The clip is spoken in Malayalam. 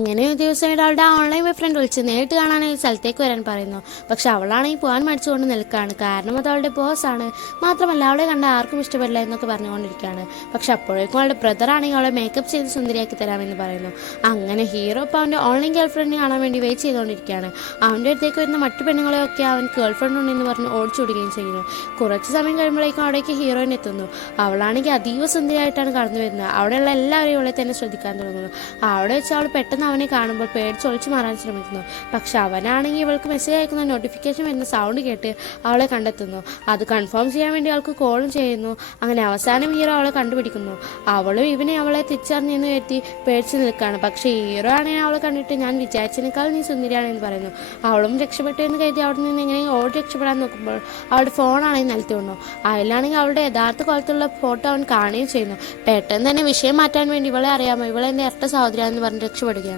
അങ്ങനെ ഒരു ദിവസം അവളുടെ ഓൺലൈൻ ഫ്രണ്ട് വിളിച്ച് നേരിട്ട് കാണാനായി സ്ഥലത്തേക്ക് വരാൻ പറയുന്നു. പക്ഷെ അവളാണെങ്കിൽ പോകാൻ മടിച്ചുകൊണ്ട് നിൽക്കുകയാണ്. കാരണം അത് അവളുടെ ബോസാണ്. മാത്രമല്ല അവളെ കണ്ട ആർക്കും ഇഷ്ടപ്പെടില്ല എന്നൊക്കെ പറഞ്ഞുകൊണ്ടിരിക്കുകയാണ്. പക്ഷെ അപ്പോഴേക്കും അവളുടെ ബ്രദർ ആണെങ്കിൽ അവളെ മേക്കപ്പ് ചെയ്ത് സുന്ദരിയാക്കി തരാമെന്ന് പറയുന്നു. അങ്ങനെ ഹീറോ ഇപ്പോൾ അവൻ്റെ ഓൺലൈൻ ഗേൾ ഫ്രണ്ടിനെ കാണാൻ വേണ്ടി വെയിറ്റ് ചെയ്തുകൊണ്ടിരിക്കുകയാണ്. അവൻ്റെ അടുത്തേക്ക് വരുന്ന മറ്റു പെണ്ണുങ്ങളെയൊക്കെ അവൻ ഗേൾ ഫ്രണ്ട് ഉണ്ടെന്ന് പറഞ്ഞ് ഓടിച്ചുവിടുകയും ചെയ്യുന്നു. കുറച്ച് സമയം കഴിയുമ്പോഴേക്കും അവിടേക്ക് ഹീറോയിൻ എത്തുന്നു. അവളാണെങ്കിൽ അതീവ സുന്ദരിയായിട്ടാണ് കടന്നു വരുന്നത്. അവിടെയുള്ള എല്ലാവരും ഇവളെ തന്നെ ശ്രദ്ധിക്കാൻ തുടങ്ങുന്നു. അവിടെ വെച്ച് അവൾ പെട്ടെന്ന് അവനെ കാണുമ്പോൾ പേടിച്ചൊളിച്ചു മാറാൻ ശ്രമിക്കുന്നു. പക്ഷെ അവനാണെങ്കിൽ ഇവൾക്ക് മെസ്സേജ് അയക്കുന്ന നോട്ടിഫിക്കേഷൻ വരുന്ന സൗണ്ട് കേട്ട് അവളെ കണ്ടെത്തുന്നു. അത് കൺഫേം ചെയ്യാൻ വേണ്ടി അവൾക്ക് കോളും ചെയ്യുന്നു. അങ്ങനെ അവസാനം ഹീറോ അവളെ കണ്ടുപിടിക്കുന്നു. അവളും ഇവനെ അവളെ തിരിച്ചറിഞ്ഞെന്ന് കരുതി പേടിച്ച് നിൽക്കുകയാണ്. പക്ഷേ ഹീറോ ആണെങ്കിൽ അവളെ കണ്ടിട്ട് ഞാൻ വിചാരിച്ചതിനേക്കാൾ നീ സുന്ദരിയാണെന്ന് പറയുന്നു. അവളും രക്ഷപ്പെട്ടു എന്ന് കരുതി അവിടെ നിന്ന് എങ്ങനെയും ഓടി രക്ഷപ്പെടാൻ നോക്കുമ്പോൾ അവളുടെ ഫോണാണെങ്കിൽ നിലത്ത് വീണു. അതിലാണെങ്കിൽ അവളുടെ യഥാർത്ഥ കോലത്തുള്ള ഫോട്ടോ അവൻ കാണുകയും ചെയ്യുന്നു. പെട്ടെന്ന് തന്നെ വിഷയം മാറ്റാൻ വേണ്ടി ഇവളെ അറിയാമോ, ഇവളെൻ്റെ ഇരട്ട സഹോദരിയാണെന്ന് പറഞ്ഞ് രക്ഷപ്പെടുകയാണ്.